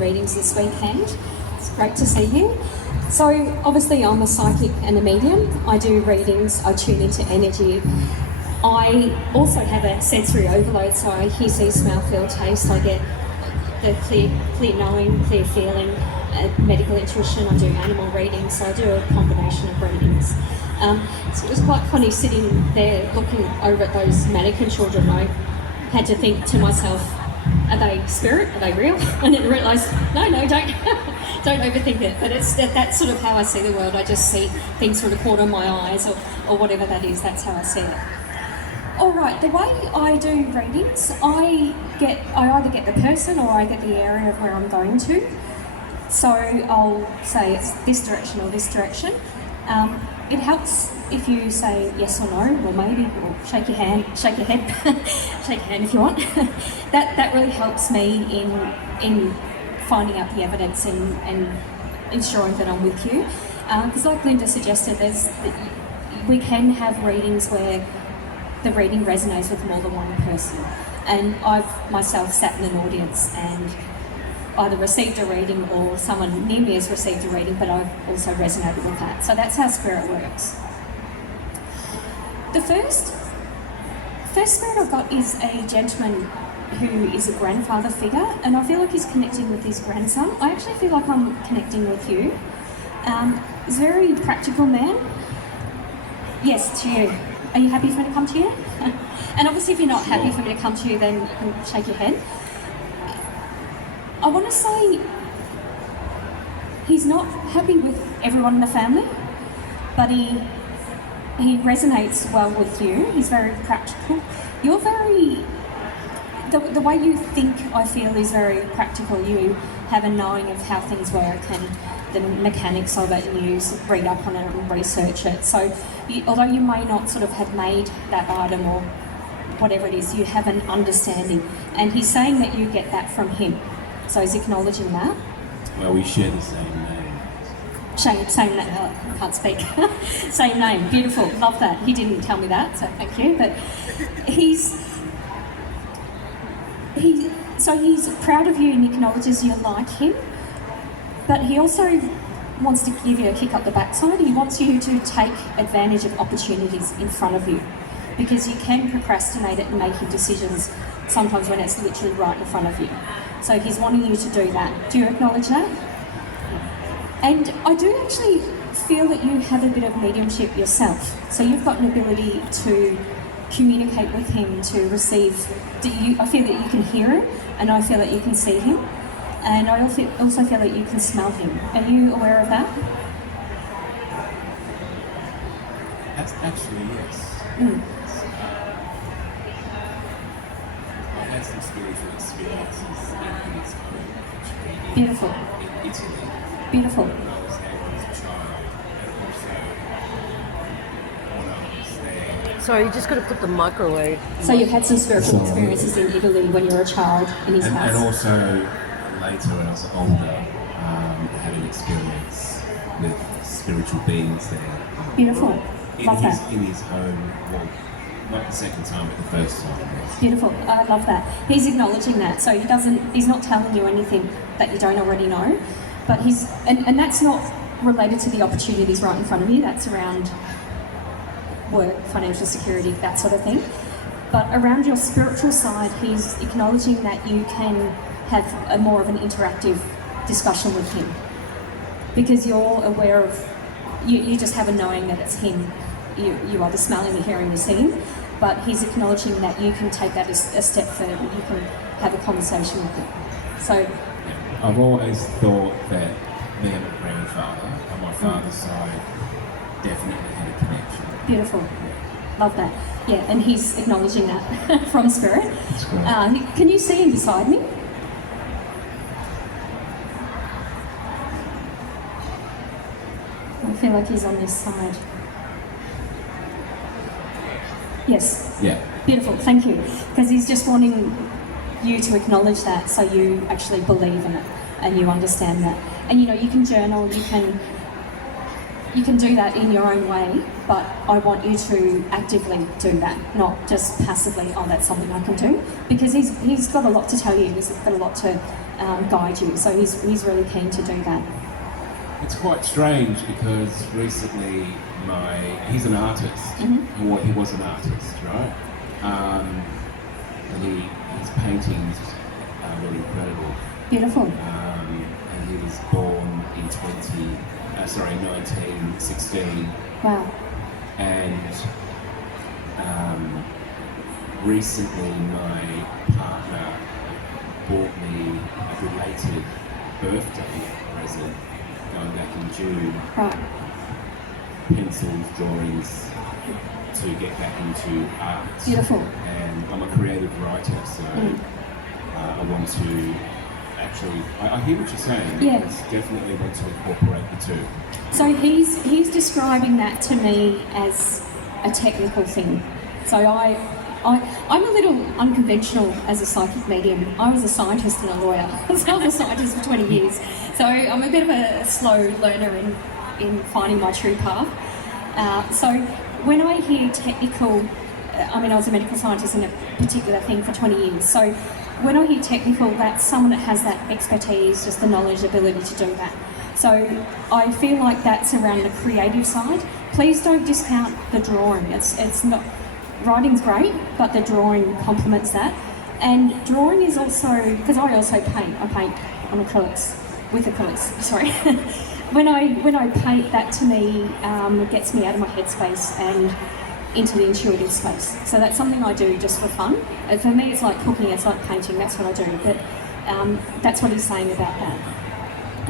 readings this weekend. It's great to see you. So obviously I'm a psychic and a medium. I do readings, I tune into energy. I also have a sensory overload, so I hear, see, smell, feel, taste. I get the clear knowing, clear feeling, medical intuition. I do animal readings, so I do a combination of readings. So it was quite funny sitting there looking over at those mannequin children. I had to think to myself, are they spirit? Are they real? And then realised, no, don't don't overthink it. But that's sort of how I see the world. I just see things through the corner of my eyes, or whatever that is. That's how I see it. All right, the way I do readings, I either get the person or I get the area of where I'm going to. So I'll say it's this direction or this direction. It helps if you say yes or no, or maybe, or shake your head, shake your hand if you want. that really helps me in finding out the evidence and ensuring that I'm with you. Because like Linda suggested, we can have readings where the reading resonates with more than one person. And I've myself sat in an audience and either received a reading or someone near me has received a reading, but I've also resonated with that. So that's how spirit works. The first spirit I've got is a gentleman who is a grandfather figure, and I feel like he's connecting with his grandson. I actually feel like I'm connecting with you. He's a very practical man. Yes, to you. Are you happy for me to come to you? And obviously if you're not happy for me to come to you, then you can shake your head. I want to say he's not happy with everyone in the family, but he resonates well with you. He's very practical. You're very... The way you think, I feel, is very practical. You have a knowing of how things work and the mechanics of it, and you read up on it and research it. So although you may not sort of have made that item or whatever it is, you have an understanding. And he's saying that you get that from him. So he's acknowledging that. Well, we share the same name. Same name, I can't speak. Same name, beautiful, love that. He didn't tell me that, so thank you. But he's proud of you and acknowledges you like him, but he also wants to give you a kick up the backside. He wants you to take advantage of opportunities in front of you, because you can procrastinate it and making decisions sometimes when it's literally right in front of you. So he's wanting you to do that. Do you acknowledge that? And I do actually feel that you have a bit of mediumship yourself. So you've got an ability to communicate with him, to receive. I feel that you can hear him, and I feel that you can see him, and I also feel that you can smell him. Are you aware of that? Actually, yes. I've had some spiritual experiences in his home. Beautiful. In Italy. Beautiful. When I was there as a child, and also when I was there. Sorry, you just got to put the microwave. So you had some spiritual experiences in Italy when you were a child in his house. And also later when I was older, had an experience with spiritual beings there. Beautiful. Love that. In his home, well, not the second time, but the first time. Yes. Beautiful. I love that. He's acknowledging that. So he's not telling you anything that you don't already know, but and that's not related to the opportunities right in front of you. That's around work, financial security, that sort of thing. But around your spiritual side, he's acknowledging that you can have a more of an interactive discussion with him, because you're aware of, you just have a knowing that it's him. You either smelling, you hearing, you seeing, but he's acknowledging that you can take that a step further. You can have a conversation with him. So I've always thought that me and my grandfather on my father's side definitely had a connection. Beautiful. Love that. Yeah, and he's acknowledging that from spirit. That's great. Can you see him beside me? I feel like he's on this side. Yes. Yeah. Beautiful, thank you. Because he's just wanting you to acknowledge that, so you actually believe in it and you understand that. And you know, you can journal, you can you can do that in your own way, but I want you to actively do that, not just passively, oh, that's something I can do, because he's got a lot to tell you, he's got a lot to guide you, so he's really keen to do that. It's quite strange because recently he's an artist, Mm-hmm. or he was an artist, right? And his paintings are really incredible. Beautiful. And he was born in 1916. Wow. And recently my partner bought me a belated birthday present going back in June. Right. Pencils, drawings to get back into art. Beautiful. And I'm a creative writer, so I want to actually, I hear what you're saying. Yeah. I definitely want to incorporate the two. So he's describing that to me as a technical thing. So I'm a little unconventional as a psychic medium. I was a scientist and a lawyer. So I was a scientist for 20 years. So I'm a bit of a slow learner in finding my true path. So when I hear technical, I mean, I was a medical scientist in a particular thing for 20 years. So when I hear technical, that's someone that has that expertise, just the knowledge, ability to do that. So I feel like that's around the creative side. Please don't discount the drawing. It's not, writing's great, but the drawing complements that. And drawing is also, because I also paint. I paint on acrylics, with acrylics, sorry. When I paint, that to me gets me out of my headspace and into the intuitive space. So that's something I do just for fun. And for me, it's like cooking, it's like painting, that's what I do. But that's what he's saying about that.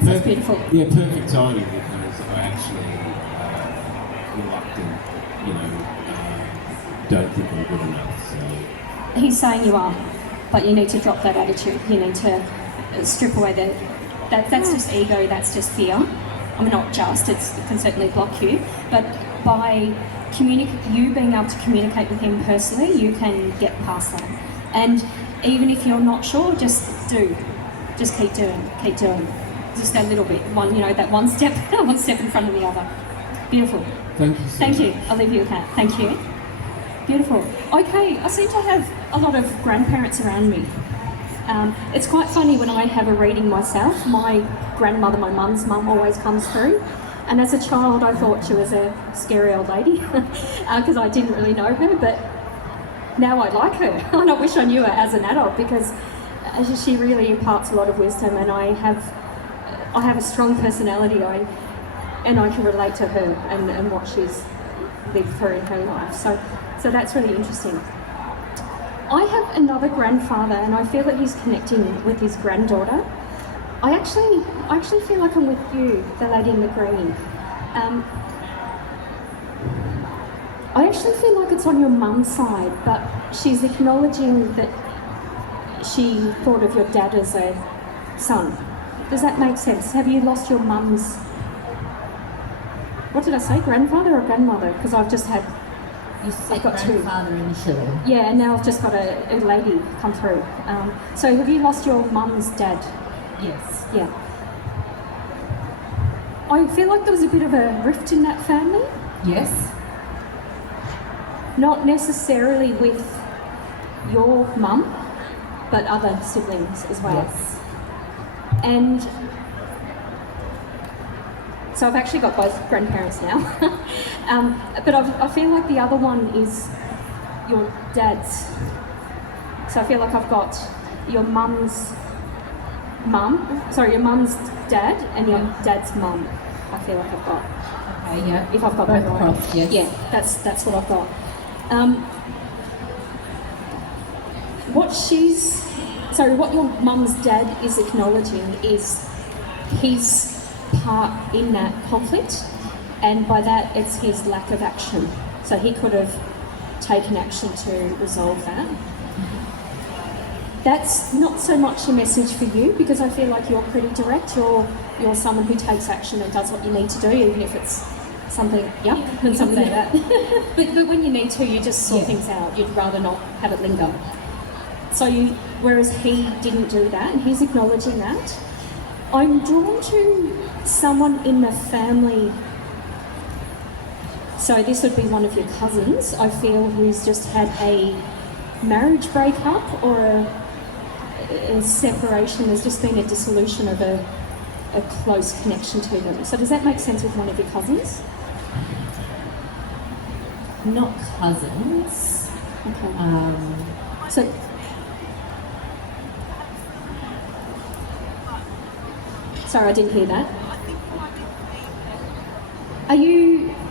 So it's beautiful. Yeah, perfect timing, because I actually reluctant, don't think I'm good enough. So He's saying you are, but you need to drop that attitude. You need to strip away that's just ego, that's just fear. I mean, not just, it can certainly block you, but by you being able to communicate with him personally, you can get past that. And even if you're not sure, just keep doing. Just that little bit, that one step in front of the other. Beautiful. thank you. Thank you. I'll leave you with that. Thank you. Beautiful. Okay, I seem to have a lot of grandparents around me. It's quite funny when I have a reading myself. My grandmother, my mum's mum, always comes through. And as a child, I thought she was a scary old lady because I didn't really know her. But now I like her, and I wish I knew her as an adult because she really imparts a lot of wisdom. And I have a strong personality. And I can relate to her and what she's lived through in her life. So that's really interesting. I have another grandfather, and I feel that he's connecting with his granddaughter. I actually feel like I'm with you, the lady in the green. I actually feel like it's on your mum's side, but she's acknowledging that she thought of your dad as a son. Does that make sense? Have you lost your mum's, what did I say, grandfather or grandmother? Because I've just had, You said I've got two. grandfather initially. yeah, and now I've just got a lady come through. So have you lost your mum's dad? Yes. Yeah. I feel like there was a bit of a rift in that family. Yes. Not necessarily with your mum, but other siblings as well. Yes. And so I've actually got both grandparents now. But I feel like the other one is your dad's. So I feel like I've got your mum's dad and your dad's mum. I feel like I've got. Okay, yeah. If I've got both that right. crossed, yes. Yeah, that's what I've got. What your mum's dad is acknowledging is his part in that conflict, and by that it's his lack of action. So he could have taken action to resolve that. That's not so much a message for you because I feel like you're pretty direct. You're someone who takes action and does what you need to do, even if it's something and something like that. but when you need to, you just sort things out. You'd rather not have it linger. So whereas he didn't do that, and he's acknowledging that. I'm drawn to someone in the family So this would be one of your cousins, I feel, who's just had a marriage breakup or a separation. There's just been a dissolution of a close connection to them. So does that make sense with one of your cousins? Not cousins. Okay. So, sorry, I didn't hear that.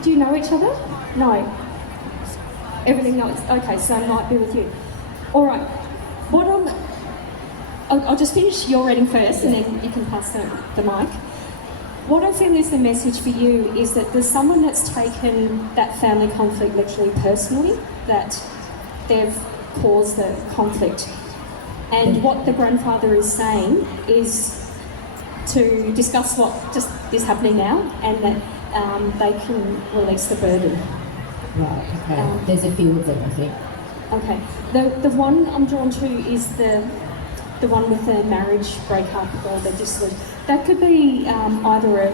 Do you know each other? No. Everything knows. Okay, so I might be with you. All right. I'll just finish your reading first, and then you can pass the mic. What I feel is the message for you is that there's someone that's taken that family conflict literally personally, that they've caused the conflict. And what the grandfather is saying is to discuss what just is happening now, and that they can release the burden. Right, okay. There's a few of them, I think. Okay. The one I'm drawn to is the one with the marriage breakup or the dissolution. That could be either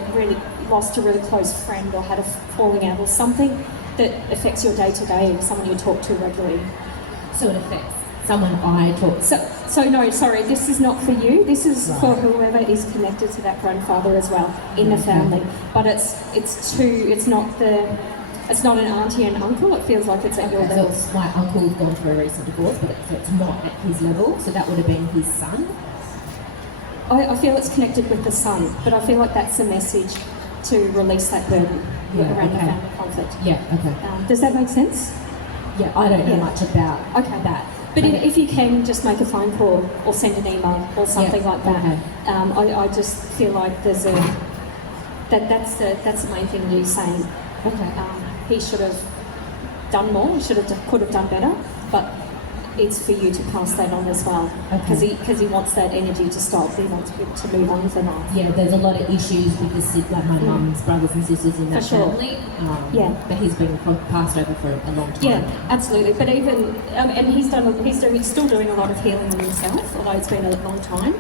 lost a really close friend or had a falling out or something that affects your day-to-day, someone you talk to regularly. So it affects someone I talk to. So no, sorry, this is not for you. This is Right. for whoever is connected to that grandfather as well in the family. But it's not an auntie and uncle. It feels like it's at your So level. it's my uncle's gone through a recent divorce, but it's not at his level, so that would have been his son. I feel it's connected with the son, but I feel like that's a message to release that burden around the okay. family conflict. Yeah, okay. Does that make sense? Yeah, I don't know Yeah. much about that. But Okay. if you can, just make a phone call or send an email or something Yeah, like that. okay. I just feel like that's the main thing you're saying. Okay. He should have done more. Could have done better. But it's for you to pass that on as well, Okay. because he wants that energy to stop. He wants people to move on with their life. Yeah, there's a lot of issues with like my mum's brothers and sisters in that For sure. family. Yeah. But he's been passed over for a long time. Yeah, absolutely. But even and he's still doing a lot of healing in himself, although it's been a long time.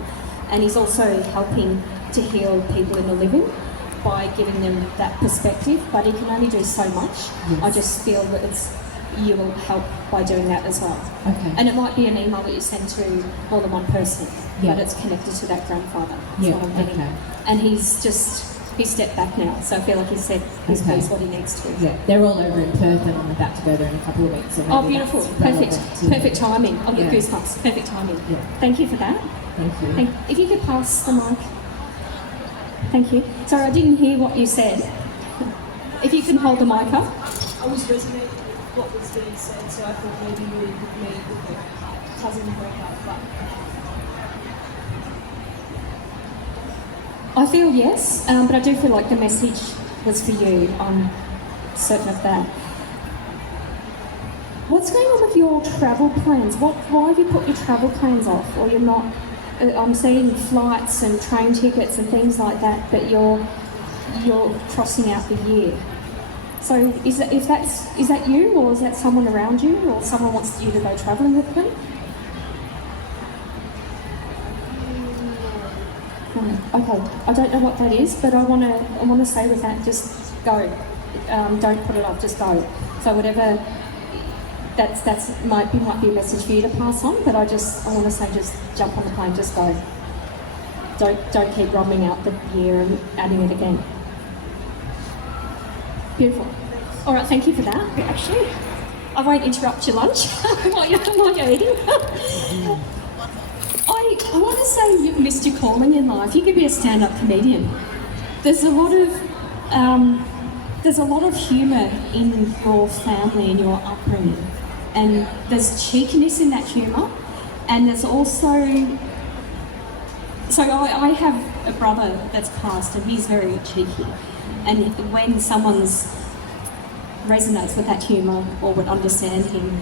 And he's also helping to heal people in the living by giving them that perspective. But he can only do so much. Yes. I just feel that you will help by doing that as well. Okay. And it might be an email that you send to more than one person, Yeah. but it's connected to that grandfather. That's Yeah, what I'm getting. okay. And he's stepped back now, so I feel like he said his Okay. piece what he needs to. Yeah, they're all over in Perth and I'm about to go there in a couple of weeks. So Oh, maybe beautiful. that's Perfect. relevant to- Perfect timing. I've got Yeah. goosebumps. Perfect timing. Yeah. Thank you for that. Thank you. If you could pass the mic. Thank you. Sorry, I didn't hear what you said. If you can hold the mic up. I was resonating with what was being said, so I thought maybe you would with me with the cousin breakup, but I feel yes, but I do feel like the message was for you. I'm certain of that. What's going on with your travel plans? Why have you put your travel plans off? Or you're not? I'm seeing flights and train tickets and things like that, but you're crossing out the year. So is that you, or is that someone around you, or someone wants you to go travelling with them? Okay, I don't know what that is, but I want to say with that, just go. Don't put it off, just go. So whatever, that's might be a message for you to pass on, but I want to say, just jump on the plane, just go. Don't keep robbing out the year and adding it again. Beautiful. All right, thank you for that. Actually, I won't interrupt your lunch while you're eating. I want to say you've missed your calling in life. You could be a stand-up comedian. There's a lot of humour in your family and your upbringing, and there's cheekiness in that humour, and there's also. So I have a brother that's passed, and he's very cheeky, and when someone's resonates with that humour or would understand him,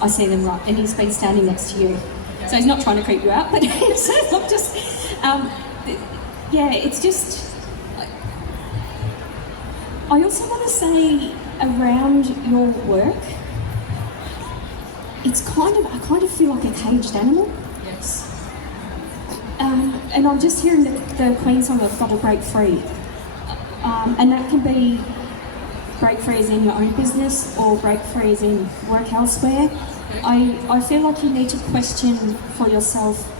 I see them right, and he's been standing next to you. So he's not trying to creep you out, but it's not just, it's just. I also want to say around your work, I kind of feel like a caged animal. yes. And I'm just hearing the Queen song, I've got to break free. And that can be break free as in your own business or break free as in work elsewhere, I feel like you need to question for yourself,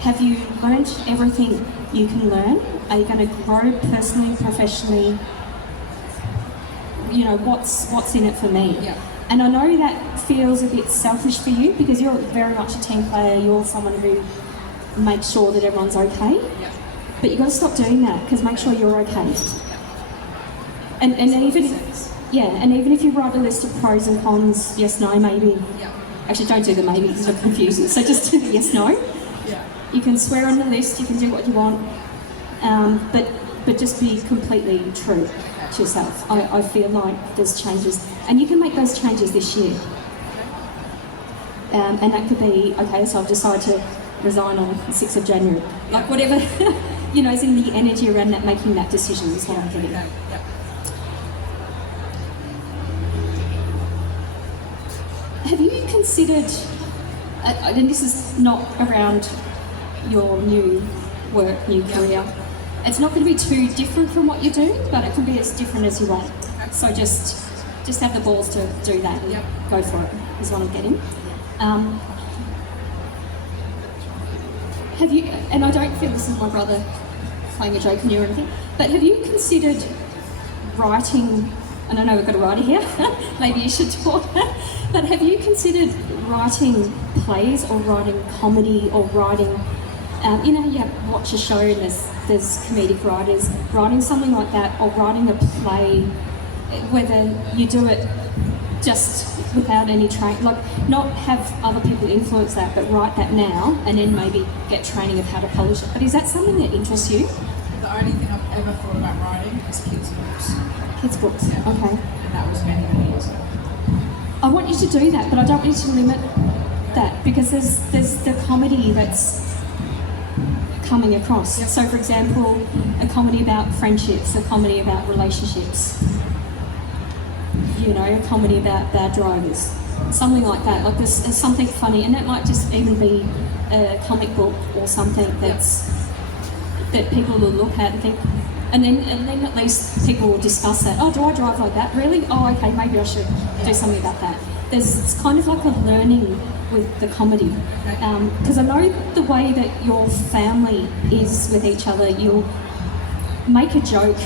have you learned everything you can learn? Are you going to grow personally, professionally? You know, what's in it for me? Yeah. And I know that feels a bit selfish for you because you're very much a team player, you're someone who makes sure that everyone's okay. Yeah. But you've got to stop doing that because make sure you're okay. And even if you write a list of pros and cons, yes, no, maybe. Yeah. Actually, don't do the maybe because it'll confuse you. So just do the yes, no. Yeah. You can swear on the list, you can do what you want, but just be completely true to yourself. I feel like there's changes, and you can make those changes this year. And that could be, okay, so I've decided to resign on the 6th of January. Like whatever, you know, is in the energy around that, making that decision is what I'm getting. Yeah. Have you considered, and this is not around your new work, new career, it's not going to be too different from what you do, but it can be as different as you want. So just have the balls to do that and go for it, is what I'm getting. Have you, and I don't feel this is my brother playing a joke on you or anything, but have you considered writing, and I know we've got a writer here, maybe you should talk, but have you considered writing plays or writing comedy or writing, you know, you watch a show and there's comedic writers, writing something like that or writing a play, whether you do it just without any train, like not have other people influence that, but write that now and then maybe get training of how to publish it. But is that something that interests you? The only thing I've ever thought about writing is kids' books. Kids' books, Yeah. okay. And that was many years ago. I want you to do that, but I don't want you to limit that because there's the comedy that's coming across. Yep. So, for example, a comedy about friendships, a comedy about relationships, you know, a comedy about bad drivers, something like that. Like there's something funny, and that might just even be a comic book or something that people will look at and think, and then at least people will discuss that. Oh, do I drive like that? Really? Oh, okay, maybe I should do something about that. It's kind of like a learning with the comedy. Because I know the way that your family is with each other, you'll make a joke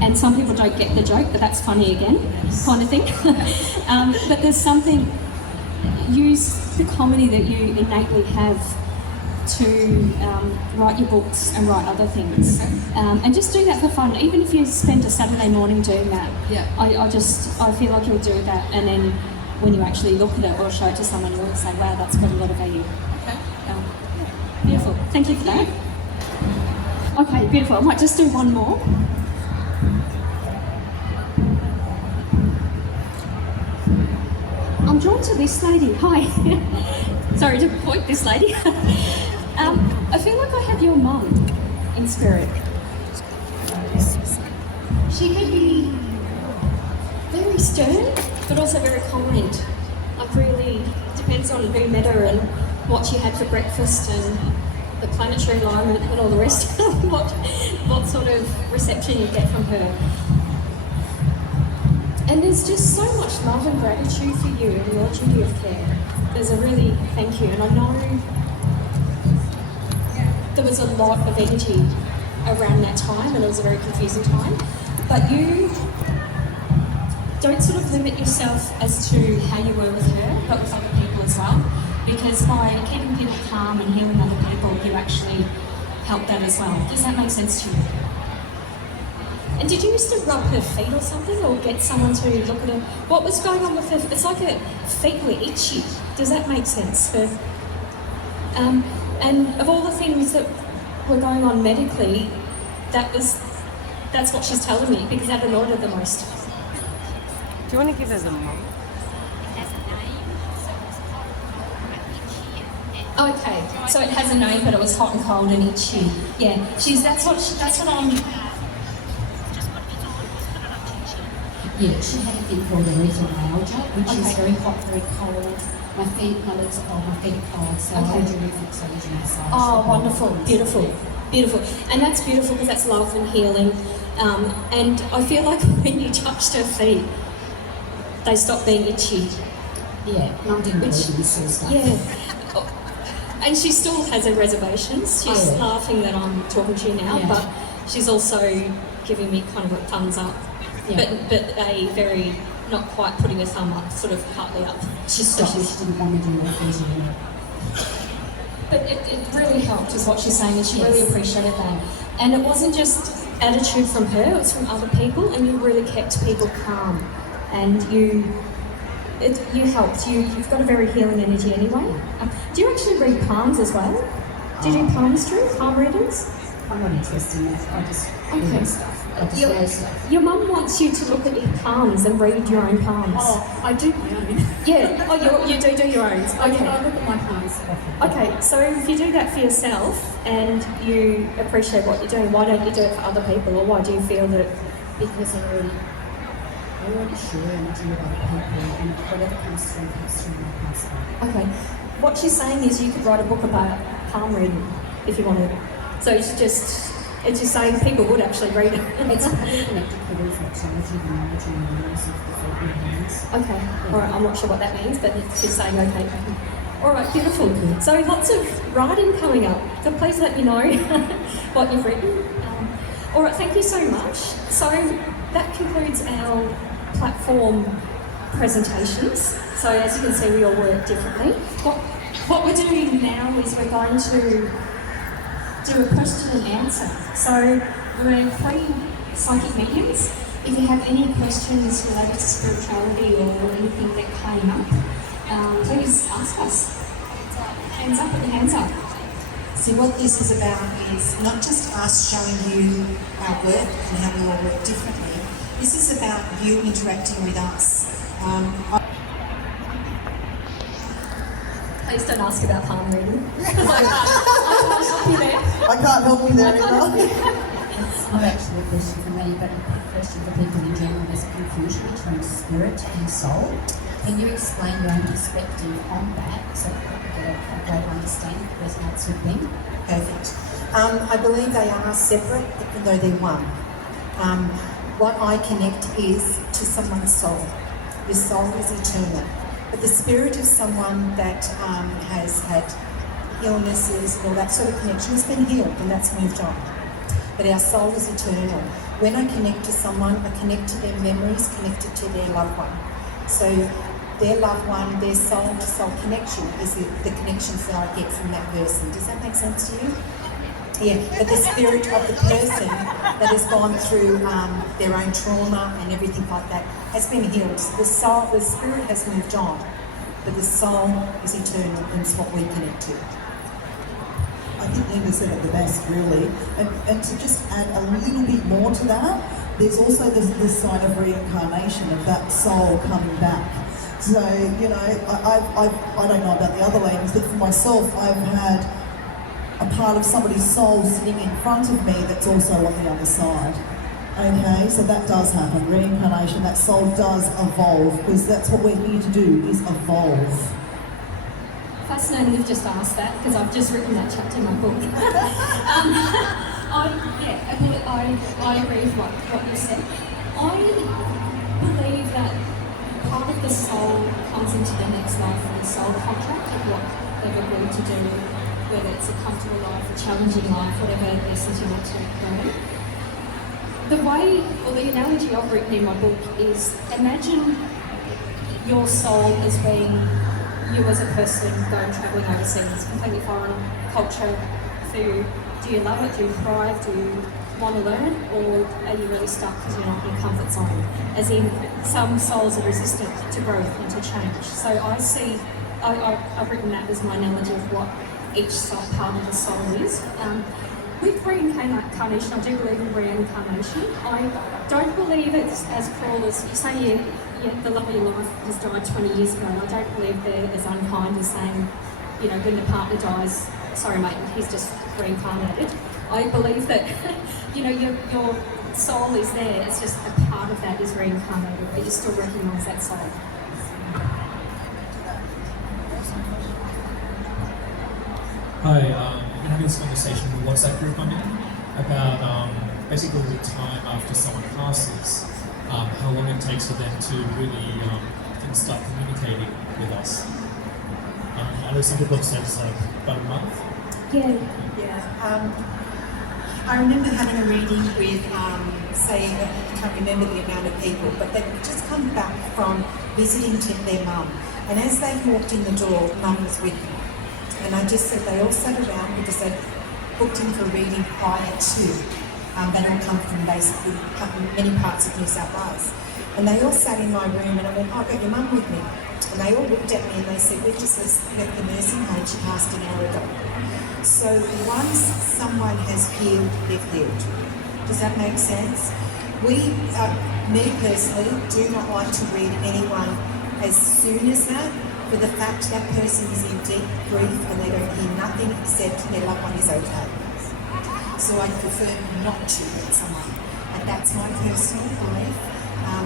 and some people don't get the joke, but that's funny again, kind of thing. But there's something, use the comedy that you innately have to write your books and write other things. And just do that for fun, even if you spend a Saturday morning doing that. Yeah. I feel like you'll do that, and then when you actually look at it or show it to someone, you'll say, wow, that's got a lot of value. Okay. Beautiful. Thank you for that. Okay, beautiful. I might just do one more. I'm drawn to this lady. Hi. Sorry to point this lady. I feel like I have your mum in spirit. She could be very stern, but also very kind. Like really depends on who met her and what she had for breakfast and the planetary alignment and all the rest. what sort of reception you get from her. And there's just so much love and gratitude for you and your duty of care. There's a really thank you, and I know there was a lot of energy around that time and it was a very confusing time, but you don't sort of limit yourself as to how you were with her, but with other people as well, because by keeping people calm and healing other people, you actually help that as well. Does that make sense to you? And did you used to rub her feet or something, or get someone to look at her? What was going on with her? It's like her feet were itchy. Does that make sense? And of all the things that were going on medically, that's what she's telling me, because that annoyed her the most. Do you want to give her the mum? Okay, so it has a name, but it was hot and cold and itchy. Yeah, that's what I'm. Yeah, she had a thing called erythromyalgia, which is Okay. very hot, very cold. My legs are cold, my feet are cold, so Okay. I do reflexology massage. Oh, wonderful, beautiful. Beautiful. And that's beautiful because that's love and healing. And I feel like when you touched her feet, they stopped being itchy. Yeah, and I didn't Which- believe this sort of stuff. Yeah. And she still has her reservations. She's Oh, yeah. laughing that I'm talking to you now, Yeah. but she's also giving me kind of a thumbs up. Yeah. But a very, not quite putting her thumb up, sort of partly up. She stopped me, she didn't want to do more things anymore. But it really helped, is what she's saying, and she Yes. really appreciated that. And it wasn't just attitude from her, it was from other people, and you really kept people calm. And you helped. You've got a very healing energy anyway. Do you actually read palms as well? Do you do palmistry, palm readings? I'm not interested in that. I just Okay. read stuff. I just know stuff. Your mum wants you to look at your palms and read your own palms. Oh, I do my own. Yeah. Oh, you do your own. I Okay. look at my palms. Okay, so if you do that for yourself and you appreciate what you're doing, why don't you do it for other people, or why do you feel that? Because I already share energy with other people, and whatever comes through my pass on. Okay, what she's saying is you could write a book about palm reading if you wanted. So it's just saying people would actually read it. It's probably connected to the reflexology, the knowledge and awareness of the feet and hands. Okay, all right, I'm not sure what that means, but she's saying okay. All right, beautiful. So lots of writing coming up. So please let me know what you've written. All right, thank you so much. So that concludes our platform presentations. So as you can see, we all work differently. What we're doing now is we're going to do a question and answer. So we're 3 psychic mediums. If you have any questions related to spirituality or anything that came up, please ask us. Hands up, put your hands up. So what this is about is not just us showing you our work and how we all work differently. This is about you interacting with us. Please don't ask about palm reading. I can't help you there. I can't help you there either. It's not actually a question for me, but a question for people in general. There's confusion between spirit and soul. Can you explain your own perspective on that so that we get a great understanding that resonates with them? Perfect. I believe they are separate, even though they're one. What I connect is to someone's soul. Your soul is eternal. But the spirit of someone that has had illnesses and all that sort of connection has been healed, and that's moved on. But our soul is eternal. When I connect to someone, I connect to their memories, connected to their loved one. So their loved one, their soul-to-soul connection is the connections that I get from that person. Does that make sense to you? Yeah, but the spirit of the person that has gone through their own trauma and everything like that has been healed. The spirit has moved on, but the soul is eternal, and it's what we connect to. I think Nina said it the best, really. And to just add a little bit more to that, there's also this side of reincarnation, of that soul coming back. So, you know, I don't know about the other ladies, but for myself, I've had a part of somebody's soul sitting in front of me that's also on the other side. Okay, so that does happen. Reincarnation, that soul does evolve, because that's what we're here to do, is evolve. Fascinating you've just asked that, because I've just written that chapter in my book. I agree with what you said. I believe that part of the soul comes into the next life and the soul contract of what they've agreed to do, whether it's a comfortable life, a challenging life, whatever they're setting out to go. The way, or the analogy I've written in my book is, imagine your soul as being you as a person going travelling overseas, completely foreign culture, food. Do you love it? Do you thrive? Do you want to learn? Or are you really stuck because you're not in your comfort zone? As in, some souls are resistant to growth and to change. So I see, I've written that as my analogy of what each part of the soul is. With reincarnation, I do believe in reincarnation. I don't believe it's as cruel as you say. The love of your life has died 20 years ago. I don't believe they're as unkind as saying, you know, when the partner dies, sorry mate, he's just reincarnated. I believe that, you know, your soul is there. It's just a part of that is reincarnated, but you still recognise that soul. Hi, having this conversation in the WhatsApp group I'm in about basically the time after someone passes, how long it takes for them to really start communicating with us. I know some people have said it's like about a month. Yeah. I remember having a reading with, say, I can't remember the amount of people, but they'd just come back from visiting their mum. And as they walked in the door, mum was with them. And I just said they all sat around because they booked in for a reading prior to. They all come from basically many parts of New South Wales. And they all sat in my room and I went, I've got your mum with me. And they all looked at me and they said, we've just left the nursing home, she passed an hour ago. So once someone has healed, they've healed. Does that make sense? Me personally, do not like to read anyone as soon as that, for the fact that person is in deep grief and they don't hear nothing except their loved one is okay. So I prefer not to read someone. And that's my personal belief,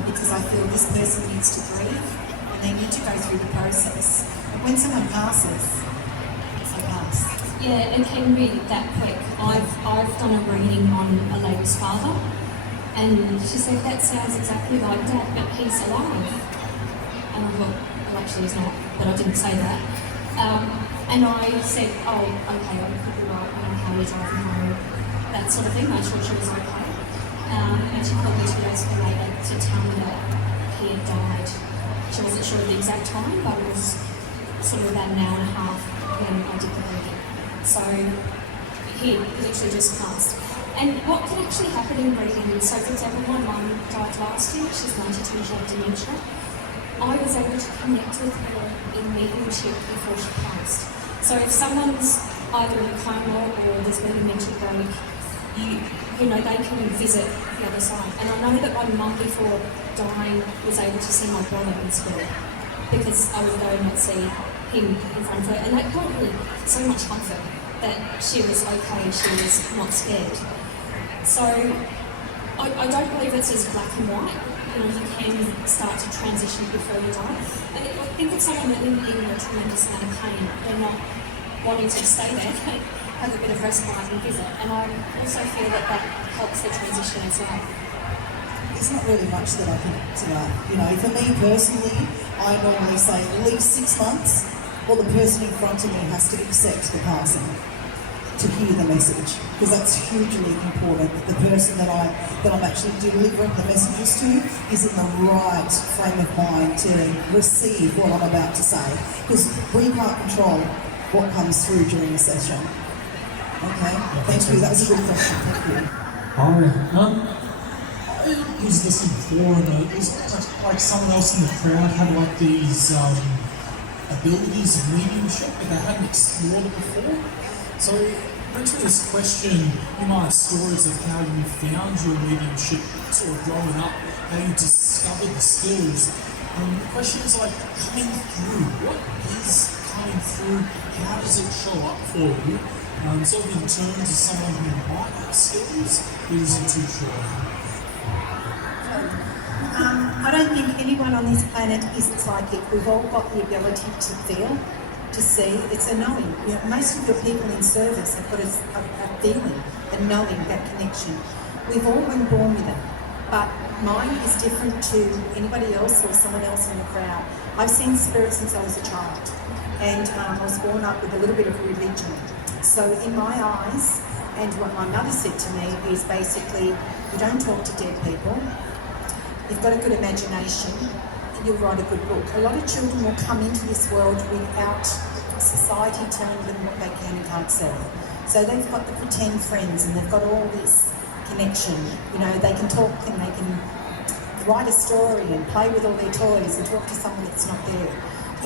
because I feel this person needs to grieve and they need to go through the process. But when someone passes, they pass. Yeah, and Henry, that quick, I've done a reading on a lady's father, and she said, that sounds exactly like Dad, but he's alive. And I thought, well, actually he's not, but I didn't say that. And I said, oh, okay, I could be right, how are you driving home, that sort of thing, made sure she was okay. And she called me 2 days later to tell me that he had died. She wasn't sure of the exact time, but it was sort of about an hour and a half when I did the reading. So he literally just passed. And what can actually happen in reading, so for example, my mum died last year, she's 92, she had dementia. I was able to connect with her in mediumship before she passed. So if someone's either in a coma or there's been a mental break, you know, they can visit the other side. And I know that my mum before dying was able to see my brother in spirit, because I would go and not see him in front of her, and that brought me so much comfort that she was okay, she was not scared. So I don't believe it's as black and white. You know, you can start to transition before you die. And I think it's someone that in a tremendous amount of pain, they're not wanting to stay there, they have a bit of respite and visit. And I also feel that that helps the transition as well. There's not really much that I can add to that. You know, for me personally, I normally say at least 6 months, or the person in front of me has to accept the passing to hear the message, because that's hugely important. The person that I'm actually delivering the messages to is in the right frame of mind to receive what I'm about to say, because we can't control what comes through during a session. Okay, thank you. That was a good question. Thank you. Hi. I was listening before, and it was like someone else in the crowd had like these abilities of mediumship, but they hadn't explored it before. So, brings me this question, you might have stories of how you found your mediumship sort of growing up, how you discovered the skills. The question is like, coming through, what is coming through, how does it show up for you? Sort of in terms of someone who might have skills, who isn't too sure. I don't think anyone on this planet is psychic. We've all got the ability to feel, to see. It's a knowing. You know, most of your people in service have got a feeling, a knowing, that connection. We've all been born with it, but mine is different to anybody else or someone else in the crowd. I've seen spirit since I was a child, and I was born up with a little bit of religion. So in my eyes, and what my mother said to me is basically, you don't talk to dead people. You've got a good imagination, you'll write a good book. A lot of children will come into this world without society telling them what they can and can't say. So they've got the pretend friends and they've got all this connection. You know, they can talk and they can write a story and play with all their toys and talk to someone that's not there.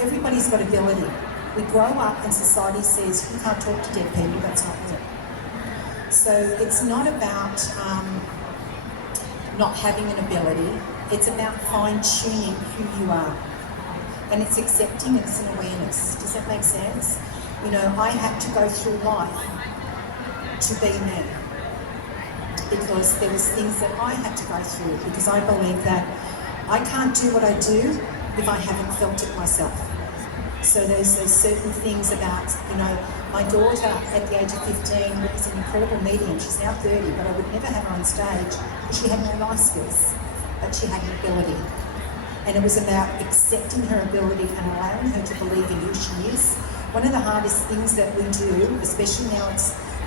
Everybody's got ability. We grow up and society says, you can't talk to dead people, that's not real. So it's not about not having an ability, it's about fine-tuning who you are. And it's accepting, it's an awareness. Does that make sense? You know, I had to go through life to be me, because there was things that I had to go through, because I believe that I can't do what I do if I haven't felt it myself. So there's certain things about, you know, My daughter, at the age of 15, is an incredible medium. She's now 30, but I would never have her on stage because she had no life skills, but she had an ability. And it was about accepting her ability and allowing her to believe in who she is. One of the hardest things that we do, especially now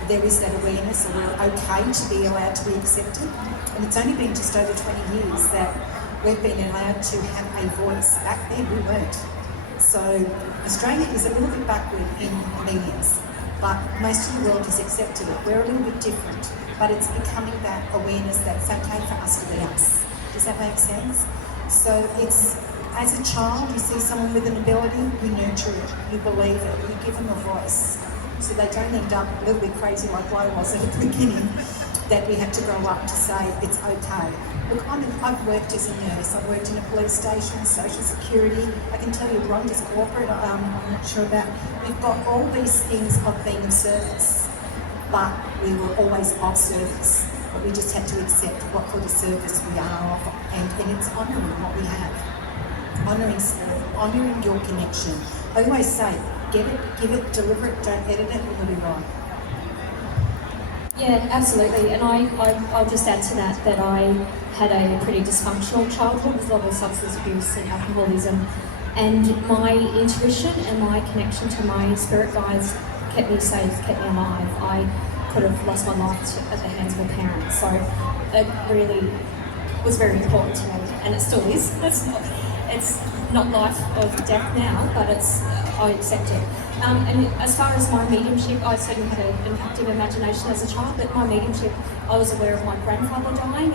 there is that awareness that we're okay to be allowed to be accepted. And it's only been just over 20 years that we've been allowed to have a voice. Back then we weren't. So Australia is a little bit backward in mediums, but most of the world has accepted it. We're a little bit different, but it's becoming that awareness that it's okay for us to be us. Does that make sense? So it's, as a child, you see someone with an ability, you nurture it, you believe it, you give them a voice, so they don't end up a little bit crazy like I was at the beginning, that we have to grow up to say it's okay. Look, I've worked as a nurse, I've worked in a police station, social security. I can tell you Rhonda's corporate, I'm not sure about. We've got all these things of being of service, but we were always of service. But we just had to accept what sort of service we are of, and it's honouring what we have. Honouring your connection. I always say, get it, give it, deliver it, don't edit it, it'll be right. Yeah, absolutely. And I'll just add to that I had a pretty dysfunctional childhood with a lot of substance abuse and alcoholism. And my intuition and my connection to my spirit guides kept me safe, kept me alive. I could have lost my life at the hands of a parent. So it really was very important to me, and it still is. It's not life or death now, but I accept it. And as far as my mediumship, I certainly had an active imagination as a child, but my mediumship, I was aware of my grandfather dying,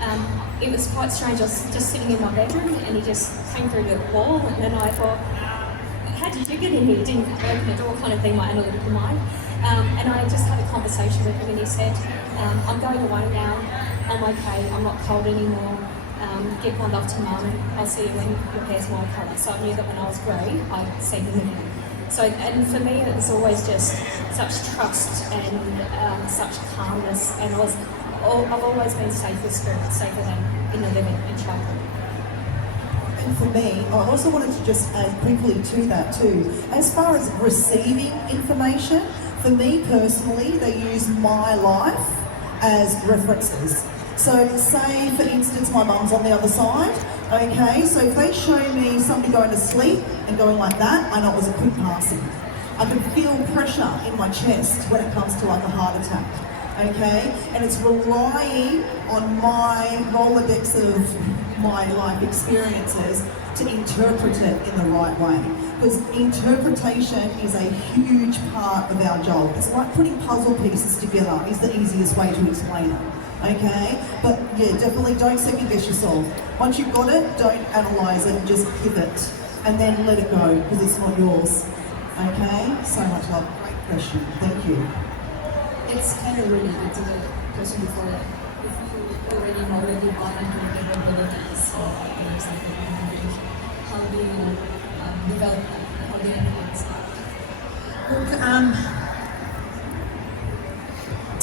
and it was quite strange. I was just sitting in my bedroom and he just came through the wall, and then I thought, how did you get in here? Didn't open the door, kind of thing, my analytical mind. And I just had a conversation with him, and he said, I'm going away now, I'm okay, I'm not cold anymore. Give my love to Mum, I'll see you when your hair's my colour. So I knew that when I was grey, I'd see him again. So, and for me, it was always just such trust and such calmness, and I've always been safe with spirit, safer than in the living in childhood. And for me, I also wanted to just add quickly to that too. As far as receiving information, for me personally, they use my life as references. So say, for instance, my mum's on the other side, okay? So if they show me somebody going to sleep and going like that, I know it was a quick passing. I can feel pressure in my chest when it comes to like a heart attack, okay? And it's relying on my Rolodex of my life experiences to interpret it in the right way. Because interpretation is a huge part of our job. It's like putting puzzle pieces together is the easiest way to explain it. Okay, but yeah, definitely don't second guess yourself. Once you've got it, don't analyse it, just give it, and then let it go, because it's not yours. Okay, so much love. Great question, thank you. It's kind of related to the question before that. If you already know that you want to do capabilities or things like that, how do you develop that? How do you enhance that? Look,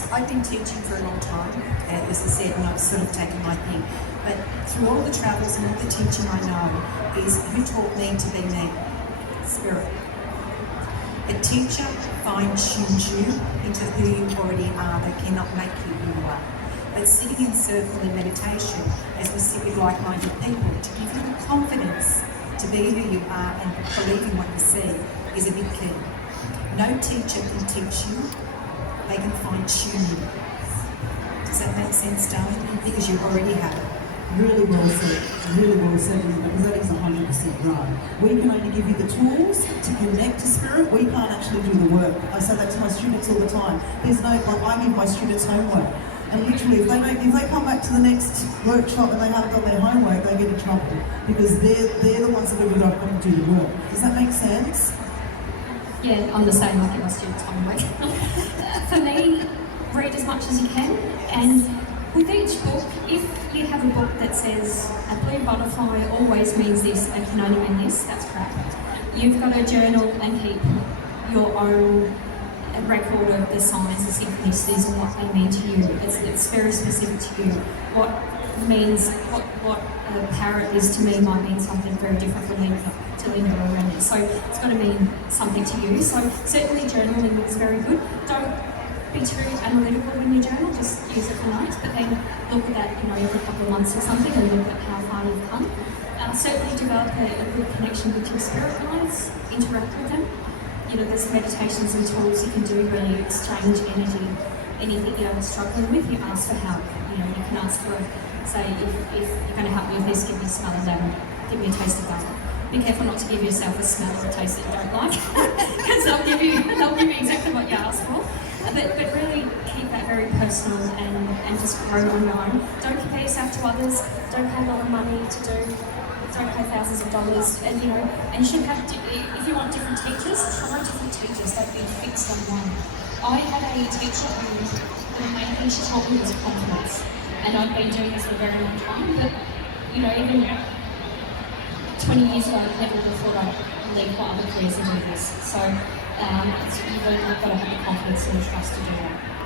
I've been teaching for a long time, as I said, and I've sort of taken my thing. But through all the travels and all the teaching I know is who taught me to be me? Spirit. A teacher fine-tunes you into who you already are. They cannot make you who you are. But sitting in circle in meditation, as we sit with like-minded people, to give you the confidence to be who you are and believe in what you see is a big key. No teacher can teach you. They can fine-tune you. Does that make sense, darling? Because you already have it. Really well said, because that is 100% right. We can only give you the tools to connect to spirit. We can't actually do the work. I say that to my students all the time. There's no, like, I give my students homework, and literally, if they come back to the next workshop and they haven't done their homework, they get in trouble because they're the ones that are going to do the work. Does that make sense? Yeah, I'm the same. I give my students homework. For me, read as much as you can, and with each book, if you have a book that says a blue butterfly always means this and can only mean this, that's crap. You've got to journal and keep your own record of the signs and synchronicities and what they mean to you. It's very specific to you. What a parrot is to me might mean something very different from me. to leave your around it. So it's got to mean something to you. So certainly journaling is very good. Don't be too analytical when you journal, just use it for notes, but then look at that, every couple of months or something and look at how far you've come. Certainly develop a good connection with your spirit guides, interact with them. There's meditations and tools you can do where you exchange energy, anything you're struggling with, you ask for help. You can ask for, say, if you're going to help me with this, give me a smell of lemon, give me a taste of garlic. Be careful not to give yourself a smell or a taste that you don't like, because they'll give you exactly what you asked for. But really keep that very personal and just grow on your own. Don't compare yourself to others. Don't pay a lot of money to do. Don't pay thousands of dollars. And and you should have. If you want different teachers, try different teachers. Don't be fixed on one. I had a teacher who the main thing she told me was confidence, and I've been doing this for a very long time. But even 20 years ago, I never would have thought I'd leave for other careers and do this. So you've got to have the confidence and the trust to do that.